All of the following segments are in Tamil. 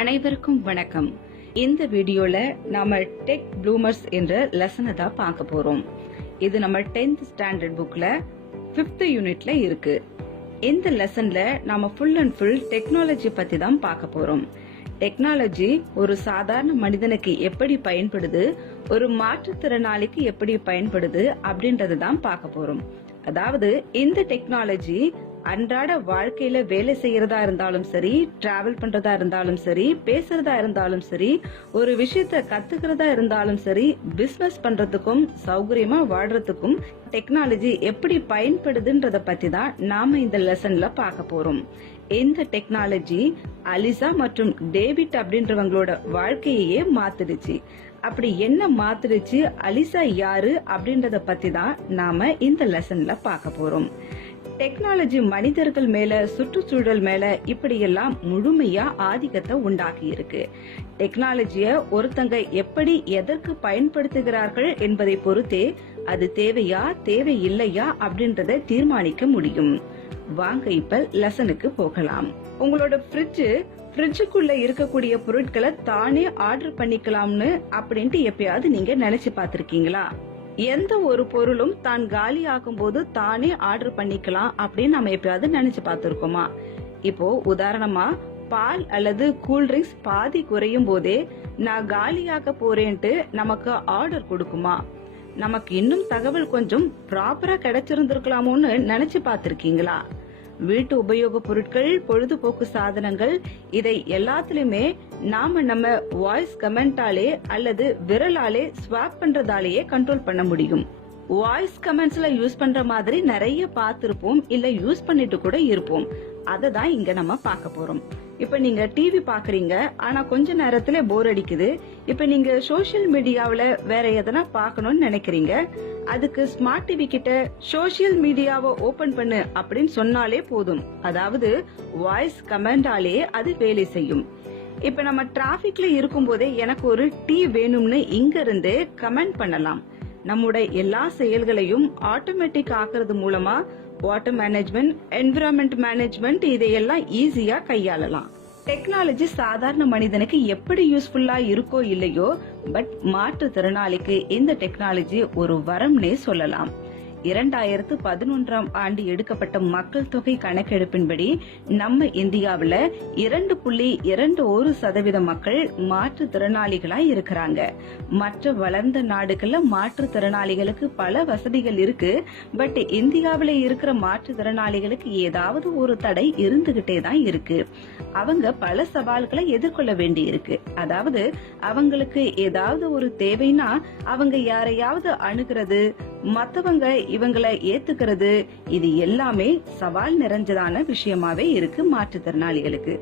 அனைவருக்கும் வணக்கம். இந்த வீடியோல நாம டெக் ப்ளூமர்ஸ் என்ற லெசனை தான் பார்க்க போறோம். இது நம்ம 10th ஸ்டாண்டர்ட் புக்ல 5th யூனிட்ல இருக்கு. இந்த லெசன்ல நாம ஃபுல் அண்ட் ஃபுல் டெக்னாலஜி பத்தி தான் பார்க்க போறோம். டெக்னாலஜி ஒரு சாதாரண மனிதனுக்கு எப்படி பயன்படுது, ஒரு மாற்றுத்திறனாளிக்கு எப்படி பயன்படுது அப்படின்றத தான் பார்க்க போறோம். அதாவது இந்த டெக்னாலஜி அன்றாட வாழ்க்கையில வேலை செய்யறதா இருந்தாலும் சரி, டிராவல் பண்றதா இருந்தாலும் சரி, பேசுறதா இருந்தாலும் சரி, ஒரு விஷயத்த கத்துக்கிறதா இருந்தாலும் சரி, பிசினஸ் பண்றதுக்கும் சௌகரியமா வாழ்றதுக்கும் டெக்னாலஜி எப்படி பயன்படுதுன்றத பத்தி தான் நாம இந்த லெசன்ல பார்க்க போறோம். இந்த டெக்னாலஜி அலிசா மற்றும் டேவிட் அப்படின்றவங்களோட வாழ்க்கையே மாத்திடுச்சு. அப்படி என்ன மாத்திடுச்சு, அலிசா யாரு அப்படின்றத பத்தி தான் நாம இந்த லெசன்ல பார்க்க போறோம். டெக்னாலஜி மனிதர்கள் மேல, சுற்றுச்சூழல் மேல இப்படியெல்லாம் முழுமையா ஆதிக்கத்தை உண்டாக்கி இருக்கு. டெக்னாலஜிய ஒருத்தங்க எப்படி எதற்கு பயன்படுத்துகிறார்கள் என்பதை பொறுத்தே அது தேவையா தேவையில்லையா அப்படின்றத தீர்மானிக்க முடியும். வாங்க இப்ப லெசனுக்கு போகலாம். உங்களோட ஃப்ரிட்ஜுக்குள்ள இருக்கக்கூடிய பொருட்களை தானே ஆர்டர் பண்ணிக்கலாம்னு அப்படின்ட்டு எப்பயாவது நீங்க நினைச்சு பாத்திருக்கீங்களா? எந்த ஒரு பொருளும் தான் காலி ஆகும் போது தானே ஆர்டர் பண்ணிக்கலாம் அப்படின்னு நம்ம எப்பயாவது நினைச்சு பார்த்திருக்கோமா? இப்போ உதாரணமா பால் அல்லது கூல்ட்ரிங்க்ஸ் பாதி குறையும் போதே நான் காலியாக போறேன்ட்டு நமக்கு ஆர்டர் கொடுக்குமா? நமக்கு இன்னும் தகவல் கொஞ்சம் ப்ராப்பரா கிடைச்சிருந்திருக்கலாமோன்னு நினைச்சு பார்த்திருக்கீங்களா? வீட்டு உபயோக பொருட்கள், பொழுதுபோக்கு சாதனங்கள், இதை எல்லாத்துலயுமே நாம நம்ம வாய்ஸ் கமெண்டாலே அல்லது விரலாலே ஸ்வாப் பண்றதாலேயே கண்ட்ரோல் பண்ண முடியும். வாய்ஸ் கமெண்ட்ஸ்ல யூஸ் பண்ற மாதிரி நிறைய பார்த்திருப்போம், இல்ல யூஸ் பண்ணிட்டு கூட இருப்போம். அதை தான் இங்க நம்ம பார்க்க போறோம். இப்ப நீங்க டிவி பாக்குறீங்க, ஆனா கொஞ்ச நேரத்துல போர் அடிக்குது. இப்ப நீங்க சோசியல் மீடியாவில வேற எதனா பாக்கணும்னு நினைக்கிறீங்க. அதுக்கு ஸ்மார்ட் டிவி கிட்ட சோசியல் மீடியாவை ஓபன் பண்ணு அப்படின்னு சொன்னாலே போதும். அதாவது வாய்ஸ் கமெண்டாலே அது வேலை செய்யும். இப்ப நம்ம டிராபிக்ல இருக்கும் போதே எனக்கு ஒரு டீ வேணும்னு இங்க இருந்தே கமெண்ட் பண்ணலாம். நம்முடைய எல்லா செயல்களையும் ஆட்டோமேட்டிக் ஆக்குறது மூலமா வாட்டர் மேனேஜ்மெண்ட், என்விரான்மெண்ட் மேனேஜ்மெண்ட் இதையெல்லாம் ஈஸியா கையாளலாம். டெக்னாலஜி சாதாரண மனிதனுக்கு எப்படி யூஸ்ஃபுல்லா இருக்கோ இல்லையோ, பட் மாற்றுத்திறனாளிக்கு இந்த டெக்னாலஜி ஒரு வரம்னே சொல்லலாம். 2011 ஆண்டு எடுக்கப்பட்ட மக்கள் தொகை கணக்கெடுப்பின்படி நம்ம இந்தியாவில 2.21% மக்கள் மாற்றுத்திறனாளிகளா இருக்கிறாங்க. மற்ற வளர்ந்த நாடுகள்ல மாற்றுத்திறனாளிகளுக்கு பல வசதிகள் இருக்கு. பட் இந்தியாவில இருக்கிற மாற்றுத்திறனாளிகளுக்கு ஏதாவது ஒரு தடை இருந்துகிட்டே தான் இருக்கு. அவங்க பல சவால்களை எதிர்கொள்ள வேண்டி இருக்கு. அதாவது அவங்களுக்கு ஏதாவது ஒரு தேவைன்னா அவங்க யாரையாவது அணுகிறது, மத்தவங்க இவங்களை ஏத்துக்கிறது, இது எல்லாமே சவால் நிறைஞ்சதான விஷயமாவே இருக்கு மாற்றுத்திறனாளிகளுக்கு.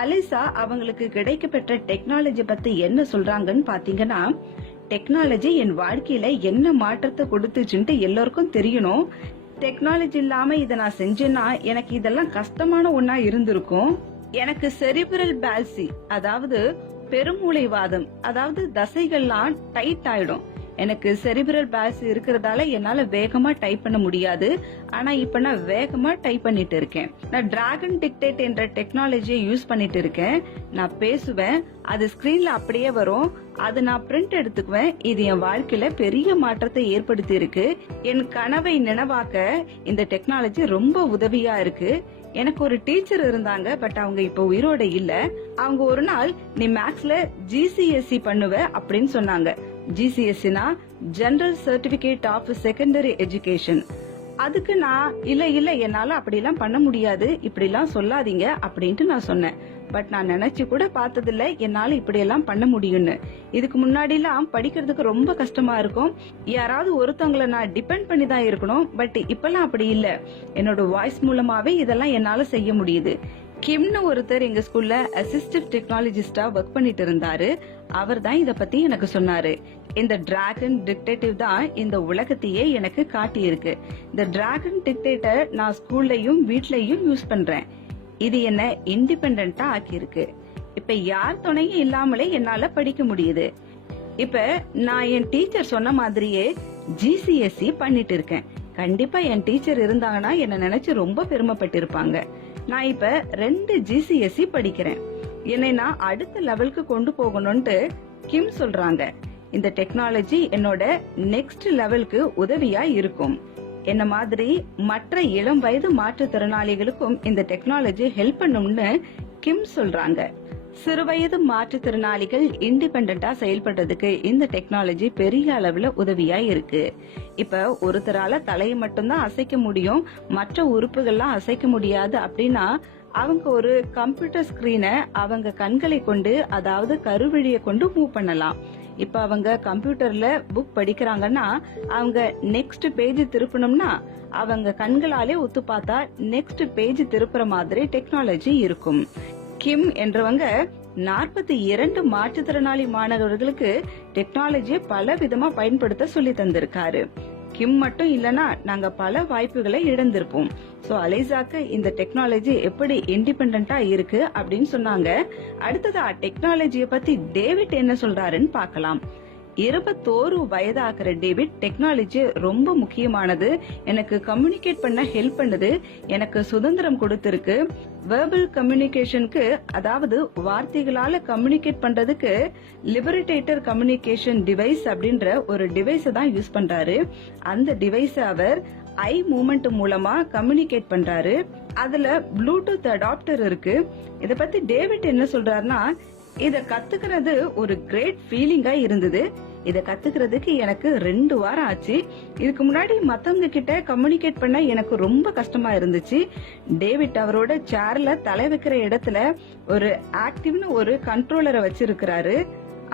அலிசா அவங்களுக்கு கிடைக்கப்பெற்ற டெக்னாலஜி பத்தி என்ன சொல்றாங்கன்னு பாத்தீங்கன்னா, டெக்னாலஜி என் வாழ்க்கையில என்ன மாற்றத்தை கொடுத்துச்சுன்ட்டு எல்லாருக்கும் தெரியணும். டெக்னாலஜி இல்லாம இதை நான் செஞ்சேன்னா எனக்கு இதெல்லாம் கஷ்டமான ஒன்னா இருந்திருக்கும். எனக்கு செரிபிரல் பால்சி, அதாவது பெருமூளைவாதம், அதாவது தசைகள்லாம் டைட் ஆயிடும். எனக்கு செரிபிரல் பால்சி இருக்கிறதால என்னால வேகமா டைப் பண்ண முடியாது. ஆனா இப்ப நான் வேகமா டைப் பண்ணிட்டு இருக்கேன். நான் டிராகன் டிக்டேட் என்ற டெக்னாலஜியை யூஸ் பண்ணிட்டு இருக்கேன். நான் பேசுவேன், அது ஸ்கிரீன்ல அப்படியே வரும், அது நான் பிரிண்ட் எடுத்துக்குவேன். இது என் வாழ்க்கையில பெரிய மாற்றத்தை ஏற்படுத்தி இருக்கு. என் கனவை நினைவாக்க இந்த டெக்னாலஜி ரொம்ப உதவியா இருக்கு. எனக்கு ஒரு டீச்சர் இருந்தாங்க, பட் அவங்க இப்ப உயிரோட இல்ல. அவங்க ஒரு நாள் நீ மேக்ஸ்ல GCSE பண்ணுவ அப்படின்னு சொன்னாங்க. GCSEனா general certificate of secondary education. அதுக்கு நான் இல்ல என்னால அப்படிலாம் பண்ண முடியாது, இப்படி எல்லாம் சொல்லாதீங்க அப்படின்ட்டு நான் சொன்னேன். பட் நான் நினைச்சு கூட பார்த்ததில்ல என்னால இப்படி எல்லாம் பண்ண முடியும்னு. இதுக்கு முன்னாடி எல்லாம் படிக்கிறதுக்கு ரொம்ப கஷ்டமா இருக்கும். யாராவது ஒருத்தவங்களை நான் டிபெண்ட் பண்ணி தான் இருக்கணும். பட் இப்பெல்லாம் அப்படி இல்ல, என்னோட வாய்ஸ் மூலமாவே இதெல்லாம் என்னால செய்ய முடியுது. கிம்னு ஒருத்தர் எங்க ஸ்கூல்ல அசிஸ்டிவ் டெக்னாலஜிஸ்டா ஒர்க் பண்ணிட்டு இருந்தாரு. அவர் தான் இத பத்தி எனக்கு சொன்னாரு. இந்த டிராகன் டிக்டேட்டிவ் தான் இந்த உலகத்தையே எனக்கு காட்டி இருக்கு. இந்த டிராகன் டிக்டேட்டர் நான் ஸ்கூல்லயும் வீட்லயும் யூஸ் பண்றேன். இது என்ன இண்டிபெண்டா ஆக்கி இருக்கு. இப்ப யார் துணையும் இல்லாமலே என்னால படிக்க முடியுது. இப்ப நான் என் டீச்சர் சொன்ன மாதிரியே GCSE பண்ணிட்டு இருக்கேன். கண்டிப்பா என் டீச்சர் இருந்தாங்கன்னா என்ன நினைச்சு ரொம்ப பெருமைப்பட்டிருப்பாங்க. நான் இப்ப 2 GCSE படிக்கிறேன். என்னை நான் அடுத்த லெவலுக்கு கொண்டு போகணும்னு கிம் சொல்றாங்க. இந்த டெக்னாலஜி என்னோட நெக்ஸ்ட் லெவலுக்கு உதவியா இருக்கும். என்ன மாதிரி மற்ற இளம் வயது மாற்றுத்திறனாளிகளுக்கும் இந்த டெக்னாலஜி ஹெல்ப் பண்ணும்னு கிம் சொல்றாங்க. சிறுவயது மாற்றுத்திறனாளிகள் இண்டிபெண்டா செயல்படுறதுக்கு இந்த டெக்னாலஜி பெரிய அளவுல உதவியா இருக்கு. இப்ப ஒருத்தரால தலையை மட்டும்தான் அசைக்க முடியும், மற்ற உறுப்புகள்லாம் அசைக்க முடியாது அப்படின்னா அவங்க ஒரு கம்ப்யூட்டர் ஸ்கிரீனை அவங்க கண்களை கொண்டு, அதாவது கருவிழியை கொண்டு மூவ் பண்ணலாம். இப்ப அவங்க கம்ப்யூட்டர்ல புக் படிக்கிறாங்கன்னா அவங்க நெக்ஸ்ட் பேஜ் திருப்பணும்னா அவங்க கண்களாலே ஒத்து பார்த்தா நெக்ஸ்ட் பேஜ் திருப்புற மாதிரி டெக்னாலஜி இருக்கும். கிம் என்றவங்க 42 மாற்றுத்திறனாளி மாணவர்களுக்கு டெக்னாலஜியை பல விதமா பயன்படுத்த சொல்லி தந்திருக்காரு. கிம் மட்டும் இல்லனா நாங்க பல வாய்ப்புகளை இழந்திருப்போம். சோ அலைசாக்கு இந்த டெக்னாலஜி எப்படி இண்டிபெண்டா இருக்கு அப்படின்னு சொன்னாங்க. அடுத்ததா டெக்னாலஜியை பத்தி டேவிட் என்ன சொல்றாருன்னு பார்க்கலாம். 21 வயதாகிற டேவிட், டெக்னாலஜி ரொம்ப முக்கியமானது, எனக்கு கம்யூனிகேட் பண்ண ஹெல்ப் பண்ணுது, எனக்கு சுதந்திரம் கொடுத்திருக்கு. வெர்பல் கம்யூனிகேஷனுக்கு, அதாவது வார்த்தைகளால கம்யூனிகேட் பண்றதுக்கு லிபரேட்டர் கம்யூனிகேஷன் டிவைஸ் அப்படின்ற ஒரு டிவைஸை தான் யூஸ் பண்றாரு. அந்த டிவைஸ் அவர் ஐ மூமெண்ட் மூலமா கம்யூனிகேட் பண்றாரு. அதுல ப்ளூடூத் அடாப்டர் இருக்கு. இத பத்தி டேவிட் என்ன சொல்றாருன்னா, இத கத்துக்கிறது ஒரு கிரேட் ஃபீலிங்கா இருந்தது. இத கத்துக்கிறதுக்கு எனக்கு 2 வாரம் ஆச்சு. இதுக்கு முன்னாடி மத்தவங்க கிட்ட கம்யூனிகேட் பண்ண எனக்கு ரொம்ப கஷ்டமா இருந்துச்சு. டேவிட் அவரோட சேர்ல தலை வைக்கிற இடத்துல ஒரு ஆக்டிவ்னு ஒரு கண்ட்ரோலரை வச்சிருக்கிறாரு.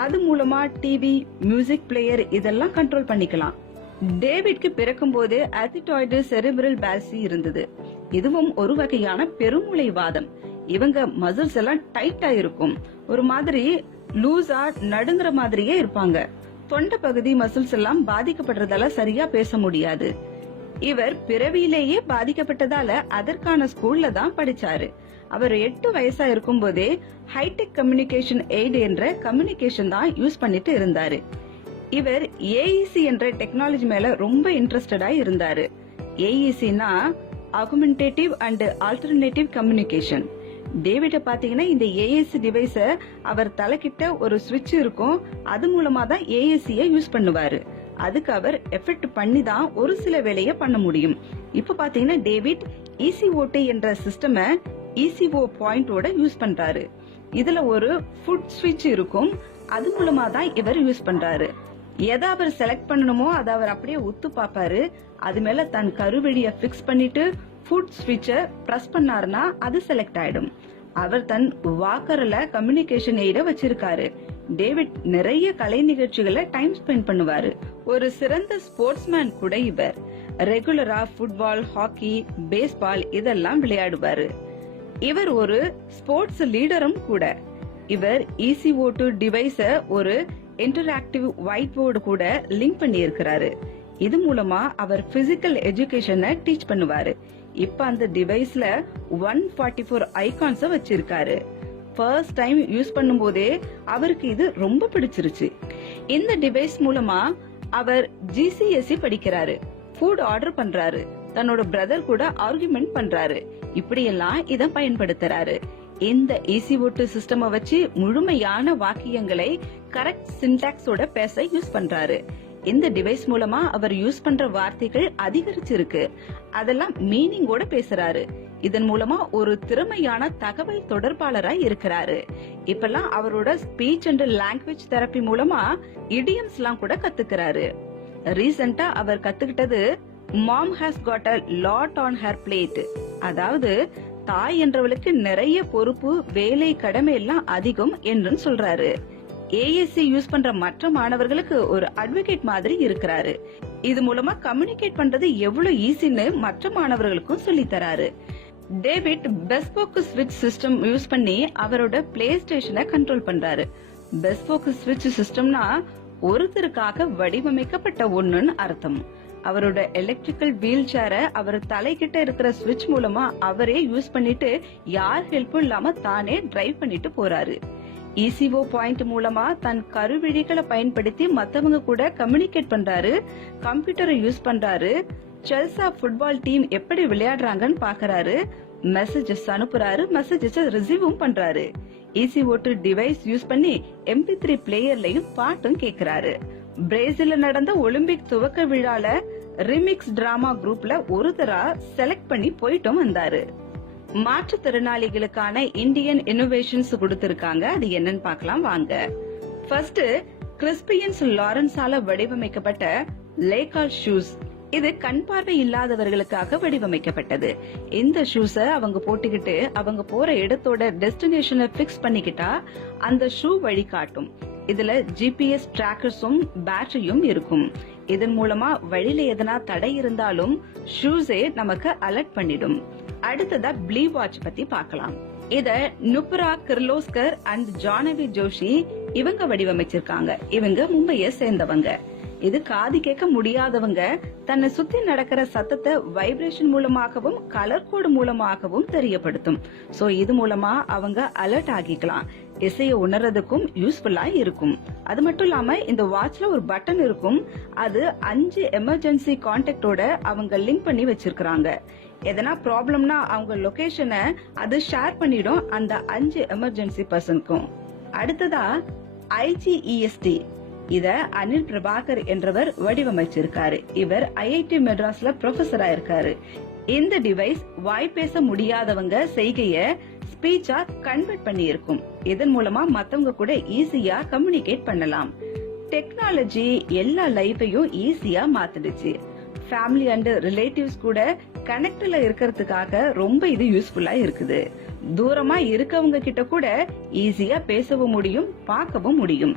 அது மூலமா டிவி, மியூசிக் பிளேயர் இதெல்லாம் கண்ட்ரோல் பண்ணிக்கலாம். டேவிட்க்கு பிறக்கும் போது ஆத்திடாய்டு செரிபிரல் பால்சி இருந்தது. இதுவும் ஒரு வகையான பெருமூளை வாதம். இவங்க மசில்ஸ் எல்லாம் டைட்டா இருக்கும், ஒரு மாதிரி லூசா நடுங்குற மாதிரியே இருப்பாங்க. தொண்டை பகுதி மசில்ஸ் எல்லாம் பாதிக்கப்படுறதால சரியா பேச முடியாது. இவர் பிறவியிலேயே பாதிக்கப்பட்டதால அதற்கான ஸ்கூல்ல தான் படிச்சாரு. அவர் 8 வயசா இருக்கும் போதே ஹைடெக் கம்யூனிகேஷன் எய்ட் என்ற கம்யூனிகேஷன் தான் யூஸ் பண்ணிட்டு இருந்தாரு. இவர் ஏஇசி என்ற டெக்னாலஜி மேல ரொம்ப இன்ட்ரெஸ்டடா இருந்தாரு. ஏஇசினா ஆகுமெண்டேட்டிவ் அண்ட் ஆல்டர்னேட்டிவ் கம்யூனிகேஷன். டேவிட பாத்தீங்கன்னா இந்த ஏஎஸ்சி டிவைஸ அவர் தலைக்கிட்ட ஒரு சுவிட்ச் இருக்கும், அது மூலமா தான் ஏஎஸ்சியை யூஸ் பண்ணுவாரு. அதுக்கு அவர் எஃபெக்ட் பண்ணி தான் ஒரு சில வேலையை பண்ண முடியும். இப்ப பாத்தீங்கன்னா டேவிட் இசிஓடி என்ற சிஸ்டம இசிஓ பாயிண்டோட யூஸ் பண்றாரு. இதுல ஒரு ஃபுட் சுவிட்ச் இருக்கும், அது மூலமா தான் இவர் யூஸ் பண்றாரு. எதை அவர் செலக்ட் பண்ணணுமோ அதை அவர் அப்படியே உத்து பாப்பாரு. அது மேல தன் கருவிழிய பிக்ஸ் பண்ணிட்டு ஃபுட் ஸ்விட்ச பிரஸ் பண்ணாருன்னா அது செலக்ட் ஆயிடும். அவர் தன் வாக்கர்ல கம்யூனிகேஷன் எய்ட வச்சிருக்காரு. டேவிட் நிறைய கலை நிகழ்ச்சிகளை டைம் ஸ்பெண்ட் பண்ணுவாரு. ஒரு சிறந்த ஸ்போர்ட்ஸ்மேன் கூட இவர். ரெகுலரா ஃபுட்பால், ஹாக்கி, பேஸ்பால் இதெல்லாம் விளையாடுவாரு. இவர் ஒரு ஸ்போர்ட்ஸ் லீடரும் கூட. இவர் இசிஓ2 டிவைஸ ஒரு இன்டராக்டிவ் ஒயிட் போர்டு கூட லிங்க் பண்ணி இருக்கிறாரு. இது மூலமா அவர் பிசிக்கல் எஜுகேஷனை டீச் பண்ணுவாரு. இப்ப அந்த டிவைஸ்ல 144 ஐகான்ஸ வச்சிருக்காரு. ஃபர்ஸ்ட் டைம் யூஸ் பண்ணும் போதே அவருக்கு இது ரொம்ப பிடிச்சிருச்சு. இந்த டிவைஸ் மூலமா அவர் GCSE படிக்கிறாரு, ஃபுட் ஆர்டர் பண்றாரு, தன்னோட பிரதர் கூட ஆர்குமெண்ட் பண்றாரு. இப்படியெல்லாம் இத பயன்படுத்துறாரு. இந்த ECO2 சிஸ்டமை வச்சு முழுமையான வாக்கியங்களை கரெக்ட் சின்டாக்ஸோட பேச யூஸ் பண்றாரு. இந்த டிவைஸ் மூலமா அவர் யூஸ் பண்ற வார்த்தைகள் அதிகரிச்சிருக்கு, அதெல்லாம் மீனிங்கோட பேசுறாரு. இதன் மூலமா ஒரு திறமையான தகவல் தொடர்பாளராய் இருக்கிறாரு. இப்பெல்லாம் அவரோட ஸ்பீச் அண்ட் லாங்குவேஜ் தெரப்பி மூலமா இடியம்ஸ் எல்லாம் கூட கத்துக்கிறாரு. ரீசெண்டா அவர் கத்துக்கிட்டது mom has got a lot on her plate, அதாவது தாய் என்றவளுக்கு நிறைய பொறுப்பு, வேலை, கடமை எல்லாம் அதிகம் என்று சொல்றாரு. ஏஎஸ்சி யூஸ் பண்ற மற்ற மாணவர்களுக்கு ஒரு அட்வொகேட் மாதிரி இருக்கிறாரு. இது மூலமா கம்யூனிகேட் பண்றது எவ்வளவு ஈஸின்னு மற்ற மாணவர்களுக்கும் சொல்லி தராரு. டேவிட் பெஸ்போக் ஸ்விட்ச் சிஸ்டம் யூஸ் பண்ணி அவரோட பிளே ஸ்டேஷனை கண்ட்ரோல் பண்றாரு. பெஸ்போக் ஸ்விட்ச் சிஸ்டம்னா ஒருத்தருக்காக வடிவமைக்கப்பட்ட ஒண்ணுன்னு அர்த்தம். அவரோட எலக்ட்ரிக்கல் வீல் சேர அவர் தலைகிட்ட இருக்கிற ஸ்விட்ச் மூலமா அவரே யூஸ் பண்ணிட்டு யார் ஹெல்ப்பும் இல்லாம தானே டிரைவ் பண்ணிட்டு போறாரு. ECO பாயிண்ட் மூலமா தன் கருவிழிகளை பயன்படுத்தி மத்தவங்க கூட கம்யூனிகேட் பண்றாரு. கம்ப்யூட்டரை யூஸ் பண்றாரு. செல்சா ஃபுட்பால் டீம் எப்படி விளையாடுறாங்கன்னு பாக்குறாரு. மெசேஜஸ் அனுப்புறாரு, மெசேஜஸ் ரிசீவும் பண்றாரு. ஈஸி ஓட்டு டிவைஸ் யூஸ் பண்ணி MP3 பிளேயர்லயும் பாட்டும் கேக்குறாரு. பிரேசில்ல நடந்த ஒலிம்பிக் துவக்க விழால ரிமிக்ஸ் டிராமா குரூப்ல ஒருத்தரா செலக்ட் பண்ணி போயிட்டும் வந்தாரு. மாற்றுத்திறனாளிகளுக்கான இந்தியன் இன்னோவேஷன்ஸ் கொடுத்திருக்காங்க. அது என்னன்னு பார்க்கலாம் வாங்க. ஃபர்ஸ்ட் கிறிஸ்பியன்ஸ் லாரன்ஸால வடிவமைக்கப்பட்ட லேகால் ஷூஸ். இது கண் பார்வை இல்லாதவர்களுக்காக வடிவமைக்கப்பட்டது. இந்த ஷூஸ அவங்க போட்டுக்கிட்டு அவங்க போற இடத்தோட டெஸ்டினேஷனை பிக்ஸ் பண்ணிக்கிட்டா அந்த ஷூ வழி காட்டும். இதுல GPS டிராக்கர்ஸும் பேட்டரியும் இருக்கும். இதன் மூலமா வழியில எதனா தடை இருந்தாலும் ஷூஸே நமக்கு அலர்ட் பண்ணிடும். அடுத்ததா ப்ளீ வாட்ச் பத்தி பார்க்கலாம். இத நுப்ரா கிர்லோஸ்கர் அண்ட் ஜானவி ஜோஷி இவங்க வடிவமைச்சிருக்காங்க. இவங்க மும்பையை சேர்ந்தவங்க. இது காது கேட்க முடியாதவங்க தன்னை சுத்தி நடக்கிற சத்தத்தை வைப்ரேஷன் மூலமாகவும் கலர் கோடு மூலமாகவும் தெரியப்படுத்தும். சோ இது மூலமா அவங்க அலர்ட் ஆகிக்கலாம். இசையை உணர்றதுக்கும் யூஸ்ஃபுல்லா இருக்கும். அது மட்டும் இல்லாம இந்த வாட்ச்ல ஒரு பட்டன் இருக்கும். அது 5 எமர்ஜென்சி கான்டாக்டோட அவங்க லிங்க் பண்ணி வச்சிருக்காங்க. எதனா ப்ராப்ளம்னா அவங்க லொகேஷனை அது ஷேர் பண்ணிடும் அந்த 5 எமர்ஜென்சி பர்சனுக்கும். அடுத்ததா IGEST. இத அனில் பிரபாகர் என்றவர் வடிவமைச்சிருக்காரு. இவர் IIT மெட்ராஸ்ல ப்ரொஃபஸரா இருக்காரு. இந்த டிவைஸ் வாய் பேச முடியாதவங்க செய்கைய ஸ்பீச்சா கன்வெர்ட் பண்ணி இருக்கும். இதன் மூலமா மத்தவங்க கூட ஈஸியா கம்யூனிகேட் பண்ணலாம். டெக்னாலஜி எல்லா லைஃபையும் ஈஸியா மாத்திடுச்சு. ஃபேமிலி அண்ட் ரிலேட்டிவ்ஸ் கூட கனெக்ட்ல இருக்கிறதுக்காக ரொம்ப இது யூஸ்ஃபுல்லா இருக்குது. தூரமா இருக்கவங்க கிட்ட கூட ஈஸியா பேசவும் முடியும், பார்க்கவும் முடியும்.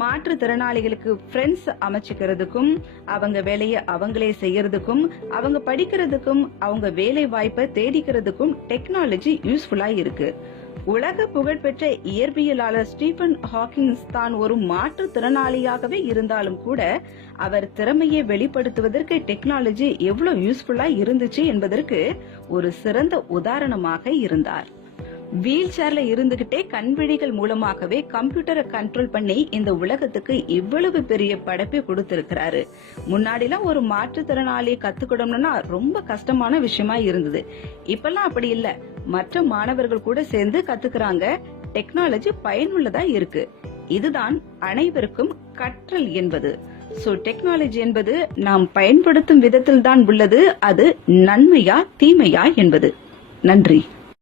மாற்றுத்திறனாளிகளுக்கு ஃப்ரெண்ட்ஸ் அமைச்சுக்கிறதுக்கும் அவங்க வேலையை அவங்களே செய்யறதுக்கும் அவங்க படிக்கிறதுக்கும் அவங்க வேலை வாய்ப்பை தேடிக்கிறதுக்கும் டெக்னாலஜி யூஸ்ஃபுல்லா இருக்கு. உலக புகழ்பெற்ற இயற்பியலாளர் ஸ்டீபன் ஹாக்கிங்ஸ் தான் ஒரு மாற்றுத்திறனாளியாகவே இருந்தாலும் கூட அவர் திறமையை வெளிப்படுத்துவதற்கு டெக்னாலஜி எவ்வளவு யூஸ்ஃபுல்லா இருந்துச்சு என்பதற்கு ஒரு சிறந்த உதாரணமாக இருந்தார். வீல் சேர்ல இருந்துகிட்டே கண்விழிகள் மூலமாகவே கம்ப்யூட்டரை கண்ட்ரோல் பண்ணி இந்த உலகத்துக்கு இவ்வளவு பெரிய படைப்பை கொடுத்திருக்கிறாரு. முன்னாடிலாம் ஒரு மாற்றுத்திறனாளியை கத்துக்கணும்னா ரொம்ப கஷ்டமான விஷயமா இருந்தது. இப்பெல்லாம் அப்படி இல்ல. மற்ற மாணவர்கள் கூட சேர்ந்து கத்துக்கிறாங்க. டெக்னாலஜி பயனுள்ளதா இருக்கு. இதுதான் அனைவருக்கும் கற்றல் என்பது. சோ டெக்னாலஜி என்பது நாம் பயன்படுத்தும் விதத்தில் தான் உள்ளது. அது நன்மையா தீமையா என்பது. நன்றி.